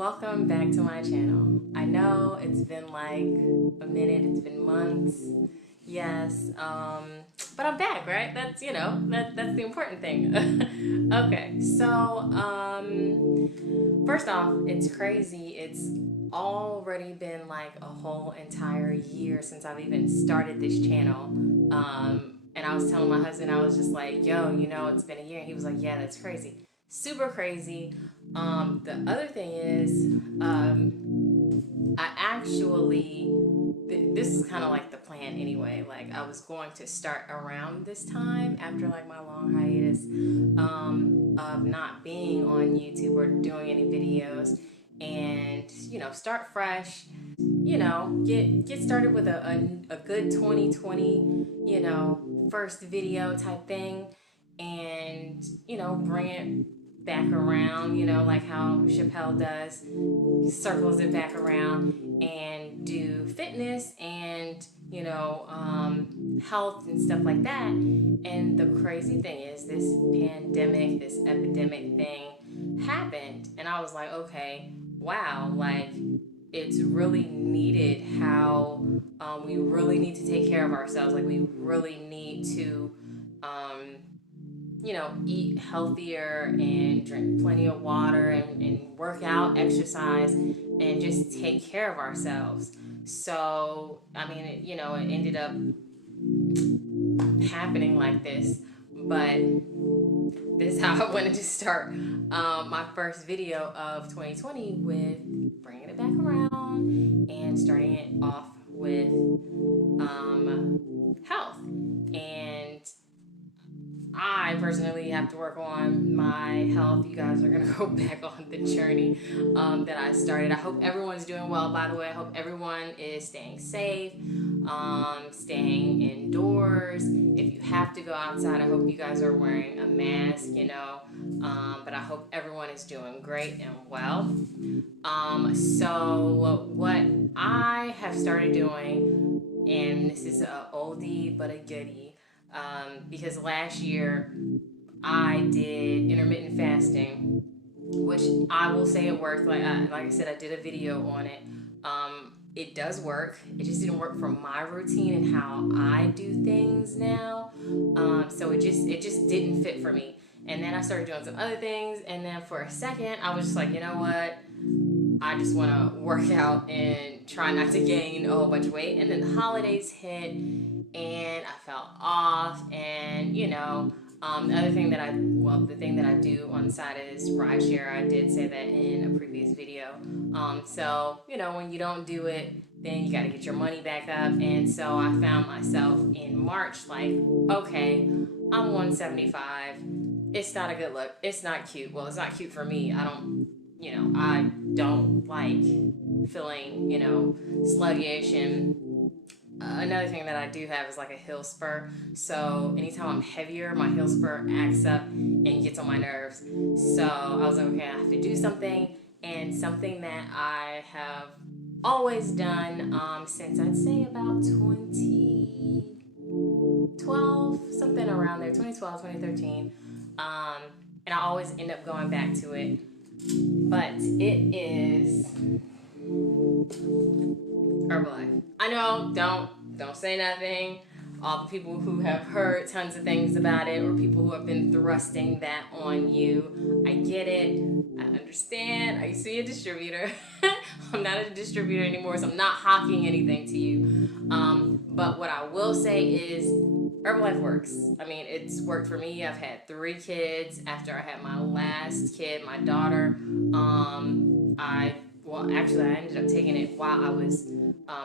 welcome back to my channel. I know it's been like a minute, it's been months, yes, but I'm back, right? That's, that's the important thing. Okay, so, first off, it's crazy. It's already been like a whole entire year since I've even started this channel. And I was telling my husband, I was just like, yo, it's been a year. And he was like, yeah, that's crazy. Super crazy. The other thing is, I actually, this is kind of like the plan anyway. Like, I was going to start around this time after like my long hiatus of not being on YouTube or doing any videos, and start fresh. Get started with a good 2020, first video type thing, and bring it back around, like how Chappelle does, circles it back around, and do fitness and health and stuff like that. And the crazy thing is, this pandemic, this epidemic thing happened, and I was like, okay, wow, like, it's really needed how we really need to take care of ourselves. Like, we really need to eat healthier and drink plenty of water, and work out, exercise, and just take care of ourselves. So, I mean, it ended up happening like this, but this is how I wanted to start my first video of 2020, with bringing it back around and starting it off with health. And I personally have to work on my health. You guys are going to go back on the journey that I started. I hope everyone's doing well, by the way. I hope everyone is staying safe, staying indoors. If you have to go outside, I hope you guys are wearing a mask, but I hope everyone is doing great and well. So what I have started doing, and this is a oldie but a goodie, because last year I did intermittent fasting, which I will say it worked. Like I said, I did a video on it. It does work. It just didn't work for my routine and how I do things now. So it just didn't fit for me. And then I started doing some other things, and then for a second I was just like, you know what? I just want to work out and try not to gain a whole bunch of weight. And then the holidays hit, and I fell off. And the other thing the thing that I do on the side is rideshare. I did say that in a previous video. So when you don't do it, then you got to get your money back up. And so I found myself in March like, okay, I'm 175. It's not a good look. It's not cute. Well, it's not cute for me. I don't like feeling, sluggish. And another thing that I do have is like a heel spur. So anytime I'm heavier, my heel spur acts up and gets on my nerves. So I was like, okay, I have to do something. And something that I have always done since I'd say about 2012, something around there, 2012, 2013. And I always end up going back to it. But it is Herbalife. I know, don't say nothing. All the people who have heard tons of things about it, or people who have been thrusting that on you, I get it. I understand. I used to be a distributor. I'm not a distributor anymore, so I'm not hawking anything to you. But what I will say is, Herbalife works. I mean, it's worked for me. I've had 3 kids. After I had my last kid, my daughter, I ended up taking it while I was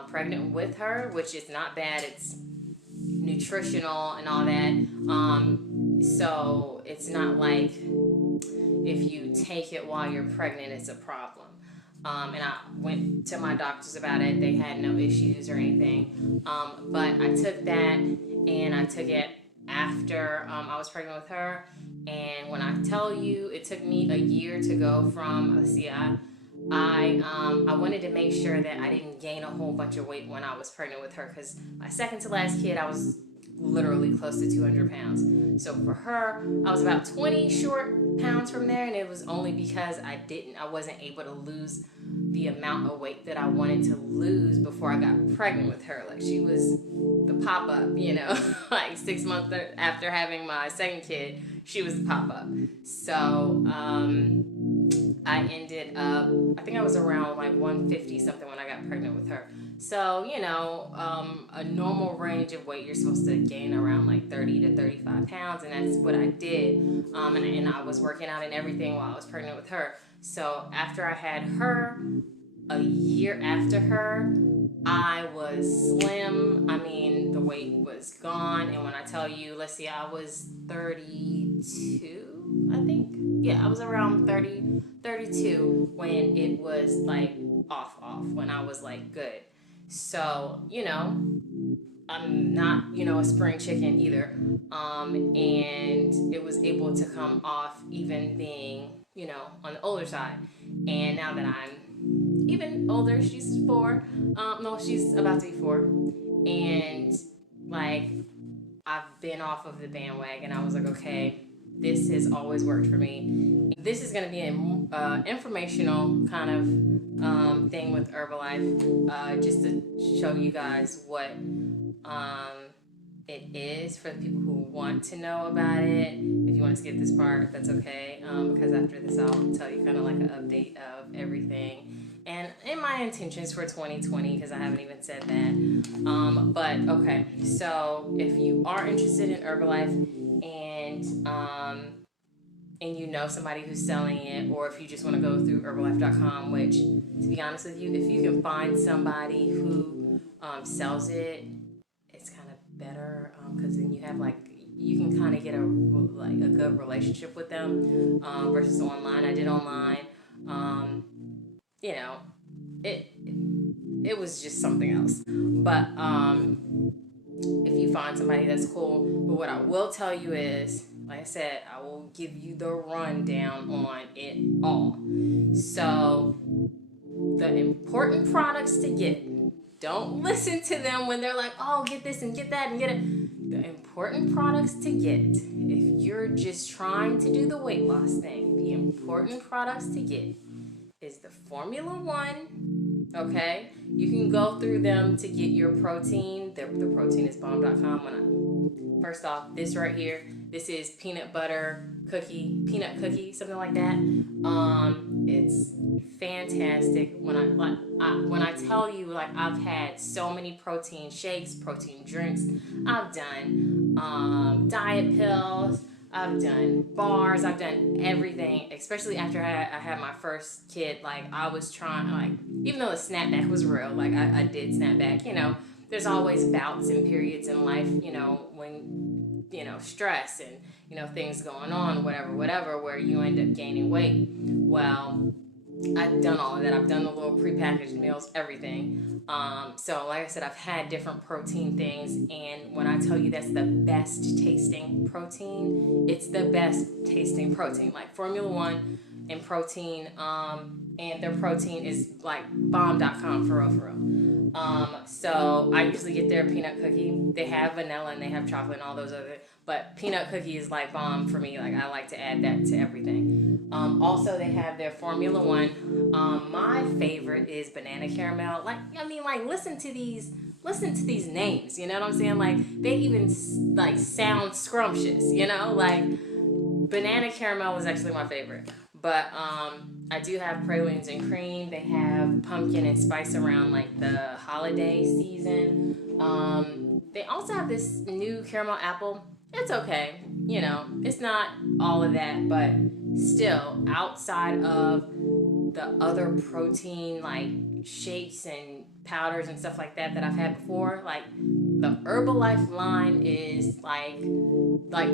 pregnant with her, which is not bad. It's nutritional and all that. So it's not like if you take it while you're pregnant, it's a problem. And I went to my doctors about it. They had no issues or anything. But I took that, and I took it after I was pregnant with her. And when I tell you, it took me a year to go from, I wanted to make sure that I didn't gain a whole bunch of weight when I was pregnant with her, because my second to last kid, I was literally close to 200 pounds. So for her, I was about 20 short pounds from there, and it was only because I wasn't able to lose the amount of weight that I wanted to lose before I got pregnant with her. Like, she was the pop-up, like 6 months after having my second kid, she was the pop-up. So I ended up, I think I was around like 150 something when I got pregnant with her. So, a normal range of weight, you're supposed to gain around like 30 to 35 pounds. And that's what I did. And I was working out and everything while I was pregnant with her. So after I had her, a year after her, I was slim. I mean, the weight was gone. And when I tell you, let's see, I was 32, I think. Yeah, I was around 30, 32 when it was like off, when I was like good. So, I'm not, a spring chicken either. And it was able to come off even being, on the older side. And now that I'm even older, she's 4. No, she's about to be 4. And like, I've been off of the bandwagon. I was like, okay, this has always worked for me. This is going to be an informational kind of thing with Herbalife, just to show you guys what it is for the people who want to know about it. If you want to skip this part, that's okay, because after this I'll tell you kind of like an update of everything and my intentions for 2020, because I haven't even said that. But okay, so if you are interested in Herbalife and you know somebody who's selling it, or if you just want to go through Herbalife.com, which, to be honest with you, if you can find somebody who sells it, it's kind of better, because then you have you can kind of get a good relationship with them, versus online. I did online. It was just something else. But if you find somebody, that's cool. But what I will tell you is, like I said, I will give you the rundown on it all. So, the important products to get. Don't listen to them when they're like, oh, get this and get that and get it. The important products to get, if you're just trying to do the weight loss thing, the important products to get is the Formula One. Okay? You can go through them to get your protein. The protein is bomb.com. First off, this right here, this is peanut cookie, something like that. It's fantastic. When I tell you, like, I've had so many protein shakes, protein drinks. I've done diet pills. I've done bars. I've done everything, especially after I had my first kid. Like, I was trying, like, even though the snapback was real, like, I did snap back. There's always bouts and periods in life, when, stress and, things going on, whatever, where you end up gaining weight. Well, I've done all of that. I've done the little prepackaged meals, everything. So like I said, I've had different protein things, and when I tell you that's the best tasting protein, it's the best tasting protein. Like Formula One and protein, and their protein is like bomb.com for real. So I usually get their peanut cookie. They have vanilla and they have chocolate and all those other, but peanut cookie is like bomb for me. Like, I like to add that to everything. Also, they have their Formula One. My favorite is banana caramel. Listen to these names. You know what I'm saying? Like, they even sound scrumptious. Banana caramel is actually my favorite. But I do have pralines and cream. They have pumpkin and spice around like the holiday season. They also have this new caramel apple. It's okay, it's not all of that, but still, outside of the other protein like shakes and powders and stuff like that I've had before, like the Herbalife line is like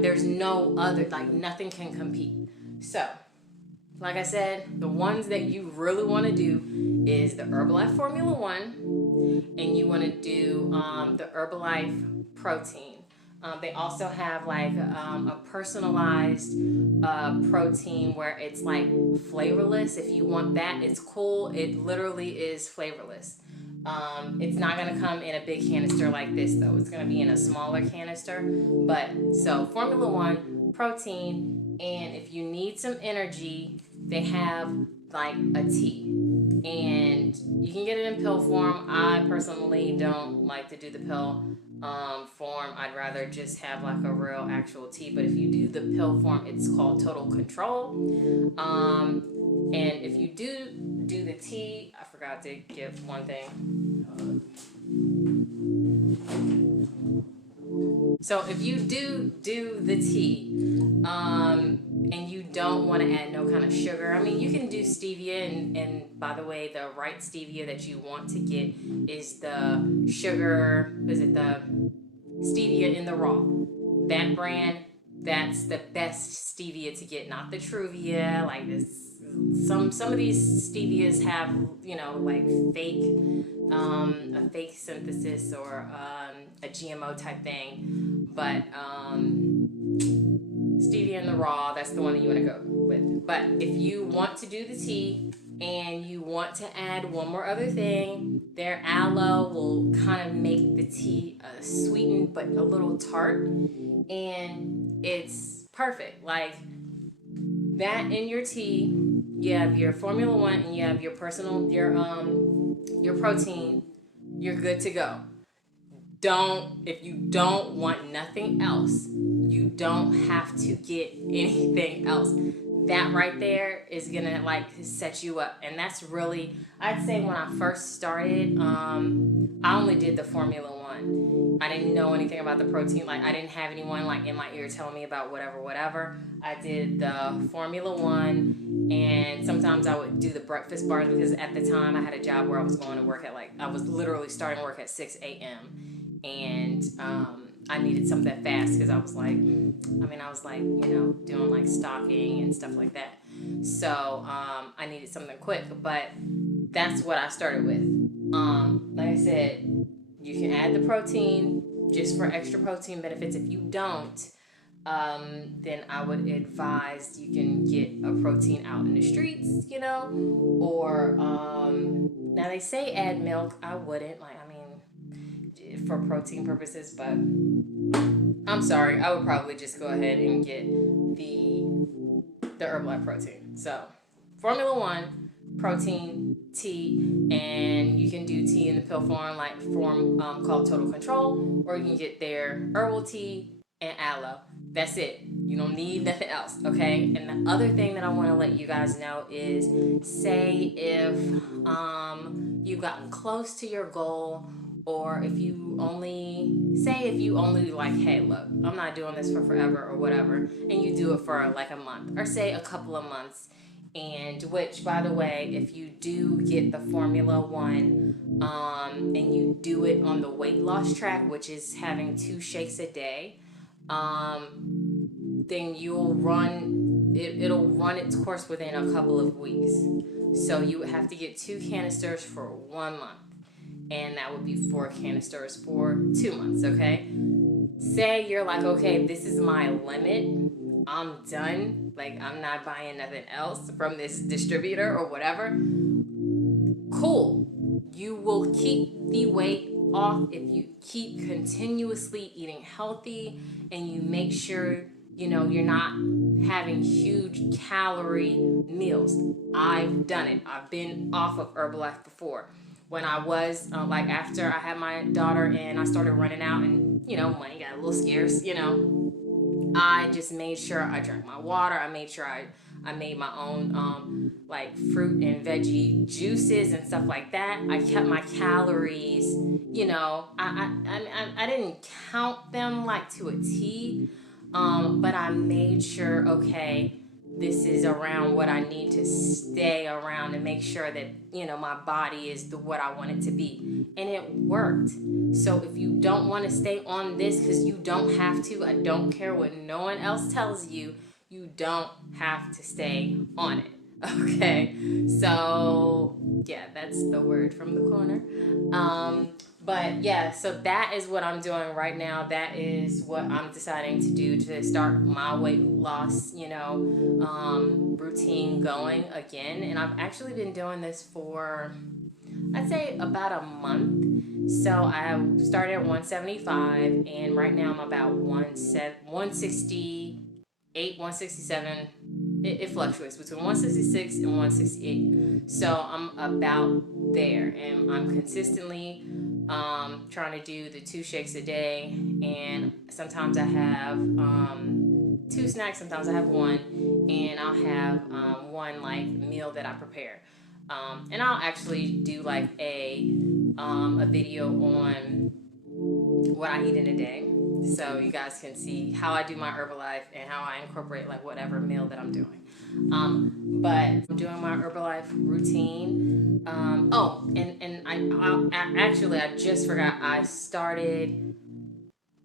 there's no other, like nothing can compete. So, like I said, the ones that you really want to do is the Herbalife Formula One, and you want to do the Herbalife protein. They also have like a personalized protein where it's like flavorless. If you want that, it's cool. It literally is flavorless. It's not going to come in a big canister like this, though. It's going to be in a smaller canister. But so Formula One, protein, and if you need some energy, they have like a tea. And you can get it in pill form. I personally don't like to do the pill form. I'd rather just have like a real actual tea. But if you do the pill form, it's called Total Control. And if you do the tea, I forgot to give one thing. So if you do the tea, and you don't want to add no kind of sugar, I mean, you can do stevia, and by the way, the right stevia that you want to get is the sugar, is it the stevia in the raw? That brand, that's the best stevia to get, not the Truvia, like this. Some of these stevias have, you know, like a fake synthesis or a GMO type thing, but stevia in the raw, that's the one that you want to go with. But if you want to do the tea and you want to add one more other thing, their aloe will kind of make the tea sweetened but a little tart, and it's perfect. Like that in your tea, you have your Formula One and you have your your protein, you're good to go. If you don't want nothing else, you don't have to get anything else. That right there is gonna like set you up. And that's really, I'd say when I first started, I only did the Formula One. I didn't know anything about the protein. Like I didn't have anyone like in my ear telling me about whatever. I did the Formula One, and sometimes I would do the breakfast bars because at the time I had a job where I was going to work at I was literally starting work at 6 a.m. and I needed something fast because I was like, you know, doing like stocking and stuff like that. So I needed something quick, but that's what I started with. Like I said, you can add the protein just for extra protein benefits. If you don't, then I would advise you can get a protein out in the streets, you know, or now they say add milk. I wouldn't, for protein purposes, but I'm sorry, I would probably just go ahead and get the Herbalife protein. So Formula One, protein, tea, and you can do tea in the pill form, called Total Control, or you can get their herbal tea and aloe. That's it. You don't need nothing else, okay? And the other thing that I want to let you guys know is, say if you've gotten close to your goal, or if you only like, hey, look, I'm not doing this for forever or whatever, and you do it for like a month, or say a couple of months, and which, by the way, if you do get the Formula One, and you do it on the weight loss track, which is having 2 shakes a day, then it'll run its course within a couple of weeks. So you would have to get 2 canisters for 1 month, and that would be 4 canisters for 2 months, okay? Say you're like, okay, this is my limit, I'm done, like I'm not buying nothing else from this distributor or whatever. Cool. You will keep the weight off if you keep continuously eating healthy and you make sure, you know, you're not having huge calorie meals. I've done it. I've been off of Herbalife before. When I was after I had my daughter and I started running out and, you know, money got a little scarce, you know, I just made sure I drank my water. I made sure I made my own fruit and veggie juices and stuff like that. I kept my calories, you know, I didn't count them like to a T, but I made sure, okay, this is around what I need to stay around and make sure that, you know, my body is what I want it to be. And it worked. So if you don't want to stay on this, because you don't have to, I don't care what no one else tells you, you don't have to stay on it. Okay? So, yeah, that's the word from the corner. But yeah, so that is what I'm doing right now. That is what I'm deciding to do to start my weight loss, you know, routine going again. And I've actually been doing this for, I'd say about a month. So I started at 175, and right now I'm about 168, 167. It fluctuates between 166 and 168. So I'm about there, and I'm consistently trying to do the 2 shakes a day. And sometimes I have 2 snacks, sometimes I have one, and I'll have one like meal that I prepare. And I'll actually do like a video on what I eat in a day, so you guys can see how I do my Herbalife and how I incorporate like whatever meal that I'm doing. But I'm doing my Herbalife routine. Oh, and I just forgot, I started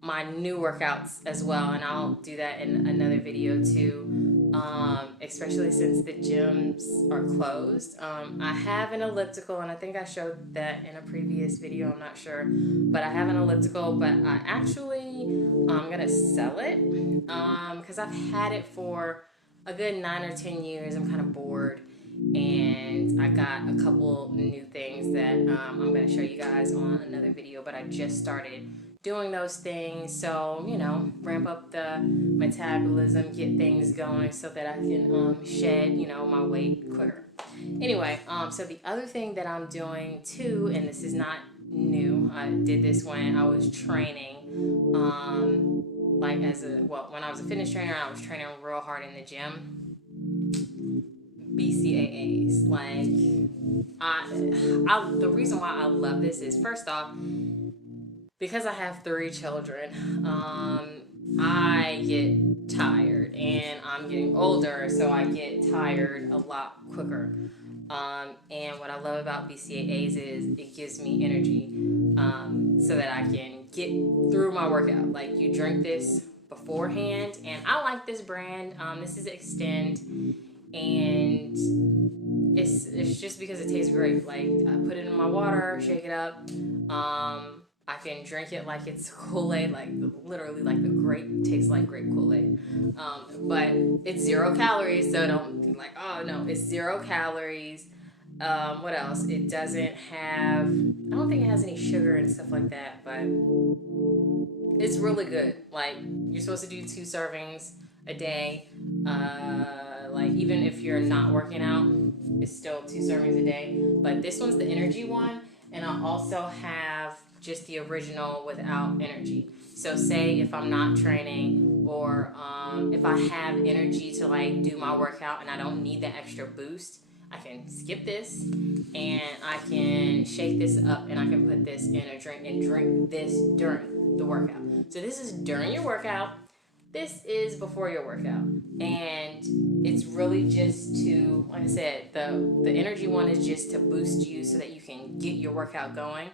my new workouts as well, and I'll do that in another video too. Especially since the gyms are closed. I have an elliptical, and I think I showed that in a previous video, I'm not sure, but I have an elliptical, but I actually I'm gonna sell it because I've had it for a good 9 or 10 years. I'm kind of bored, and I got a couple new things that I'm gonna show you guys on another video, but I just started doing those things, so ramp up the metabolism, get things going so that I can shed my weight quicker. Anyway, so the other thing that I'm doing too, and this is not new, I did this when I was training, like when I was a fitness trainer, I was training real hard in the gym. BCAAs, the reason why I love this is, first off, because I have 3 children, I get tired, and I'm getting older, so I get tired a lot quicker. And what I love about BCAAs is it gives me energy, so that I can get through my workout. Like, you drink this beforehand, and I like this brand. This is Extend, and it's just because it tastes great. Like, I put it in my water, shake it up. I can drink it like it's Kool-Aid, like literally like the grape tastes like grape Kool-Aid. But it's 0 calories, so don't think like, oh no, it's 0 calories. What else? It doesn't have, I don't think it has any sugar and stuff like that, but it's really good. Like, you're supposed to do 2 servings a day. Like, even if you're not working out, it's still 2 servings a day. But this one's the energy one, and I also have just the original without energy. So say if I'm not training, or if I have energy to like do my workout and I don't need the extra boost, I can skip this, and I can shake this up, and I can put this in a drink and drink this during the workout. So this is during your workout, this is before your workout, and it's really just to, like I said, the energy one is just to boost you so that you can get your workout going.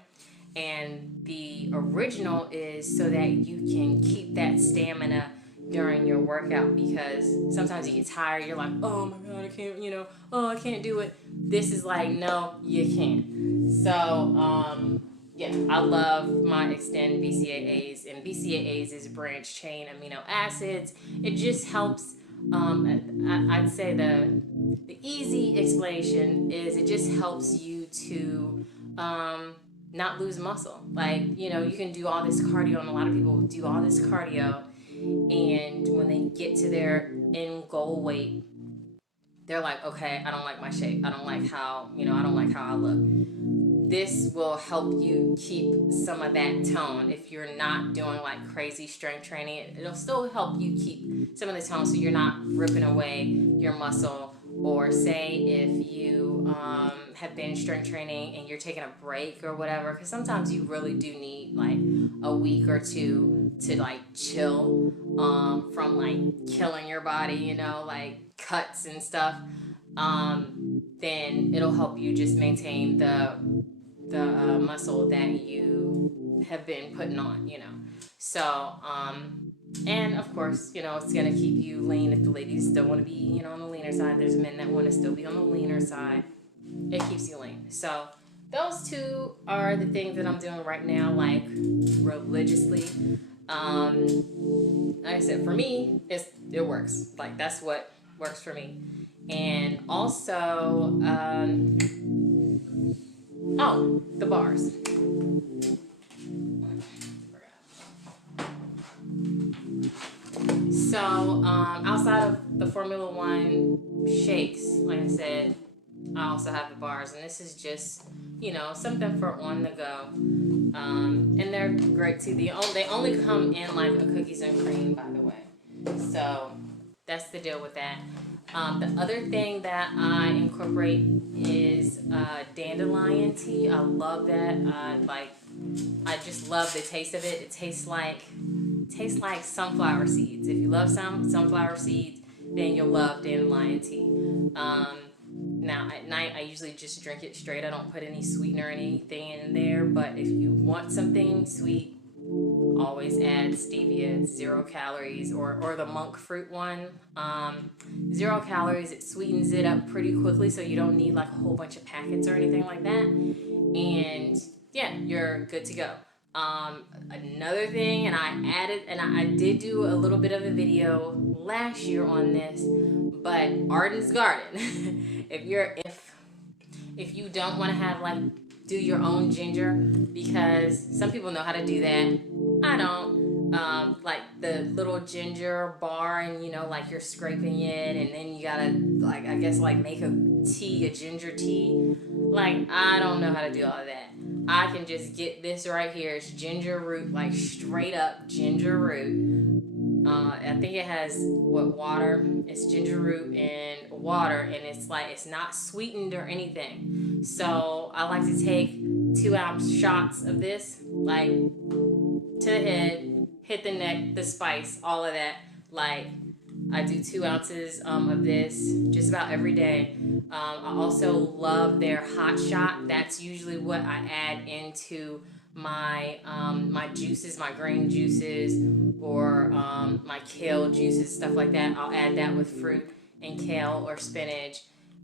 And the original is so that you can keep that stamina during your workout, because sometimes you get tired, you're like, oh my god, I can't, I can't do it. This is like, no, you can't. So yeah, I love my Extend BCAAs, and BCAAs is branched chain amino acids. It just helps. I'd say the easy explanation is it just helps you to not lose muscle. Like, you can do all this cardio, and a lot of people do all this cardio, and when they get to their end goal weight, they're like, okay, I don't like my shape. I don't like how, I don't like how I look. This will help you keep some of that tone. If you're not doing like crazy strength training, it'll still help you keep some of the tone, so you're not ripping away your muscle. Or say if you have been strength training and you're taking a break or whatever, because sometimes you really do need like a week or 2 to like chill from like killing your body, like cuts and stuff. Then it'll help you just maintain the muscle that you have been putting on, So and of course, it's going to keep you lean. If the ladies still want to be, on the leaner side, there's men that want to still be on the leaner side. It keeps you lean. So those 2 are the things that I'm doing right now, like religiously. Like I said, for me, it works. Like, that's what works for me. And also, Oh, the bars. So, outside of the Formula One shakes, like I said, I also have the bars, and this is just, something for on the go. And they're great too. They only come in like a cookies and cream, by the way. So that's the deal with that. The other thing that I incorporate is dandelion tea. I love that. I just love the taste of it. It tastes like sunflower seeds. If you love sunflower seeds, then you'll love dandelion tea. Now at night I usually just drink it straight. I don't put any sweetener or anything in there. But if you want something sweet, always add stevia. It's 0 calories, or the monk fruit one. 0 calories. It sweetens it up pretty quickly, so you don't need like a whole bunch of packets or anything like that. And yeah, you're good to go. Another thing, and I did do a little bit of a video last year on this, but Arden's Garden. if you don't want to have do your own ginger, because some people know how to do that. I don't. Like the little ginger bar, and you're scraping it, and then you gotta make a ginger tea. I don't know how to do all of that. I can just get this right here. It's ginger root, straight up ginger root. I think it has water. It's ginger root and water, and it's not sweetened or anything. So I like to take 2-ounce shots of this, to the head, hit the neck, the spice, all of that. I do 2 ounces of this just about every day. I also love their hot shot. That's usually what I add into my my juices, my green juices, or my kale juices, stuff like that. I'll add that with fruit and kale or spinach,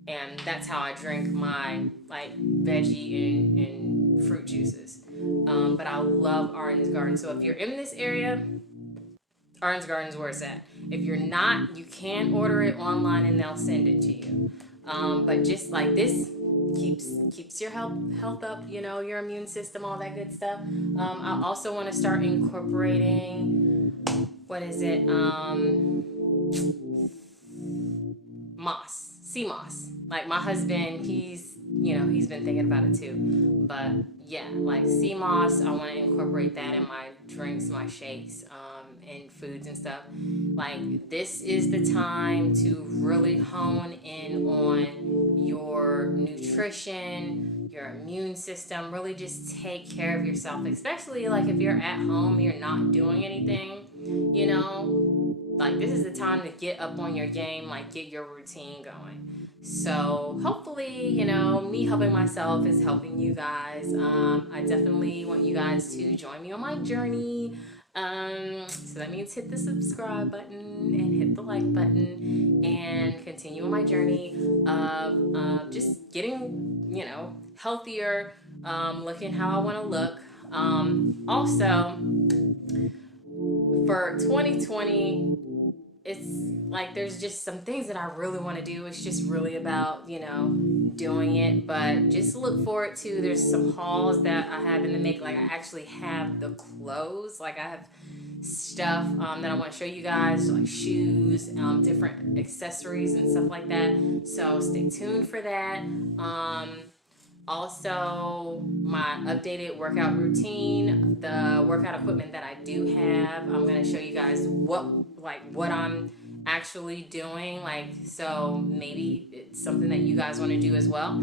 and that's how I drink my veggie and fruit juices. But I love Arden's Garden. So if you're in this area, Arden's Garden's where it's at. If you're not, you can order it online and they'll send it to you. But just like this keeps your health up, your immune system, all that good stuff. I also want to start incorporating, moss, sea moss. My husband, he's been thinking about it too. But yeah, sea moss, I want to incorporate that in my drinks, my shakes, and foods and stuff. This is the time to really hone in on your nutrition, your immune system. Really just take care of yourself, especially if you're at home, you're not doing anything, this is the time to get up on your game, get your routine going. So hopefully, me helping myself is helping you guys. I definitely want you guys to join me on my journey. So that means hit the subscribe button and hit the like button, and continue on my journey of just getting, healthier, looking how I want to look. Also, for 2020, it's there's just some things that I really want to do. It's just really about, doing it. But just look forward to, there's some hauls that I have in the make. I actually have the clothes. I have stuff that I want to show you guys, shoes, different accessories and stuff like that. So stay tuned for that. Also, my updated workout routine, the workout equipment that I do have. I'm going to show you guys what I'm actually doing. So maybe it's something that you guys want to do as well.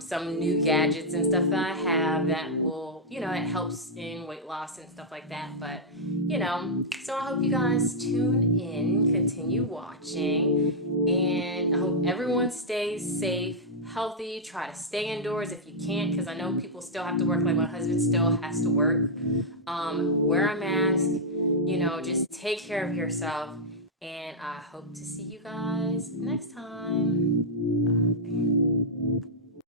Some new gadgets and stuff that I have that will, that helps in weight loss and stuff like that. But, so I hope you guys tune in, continue watching, and I hope everyone stays safe, healthy. Try to stay indoors if you can't, because I know people still have to work. My husband still has to work. Wear a mask, just take care of yourself, and I hope to see you guys next time. Bye.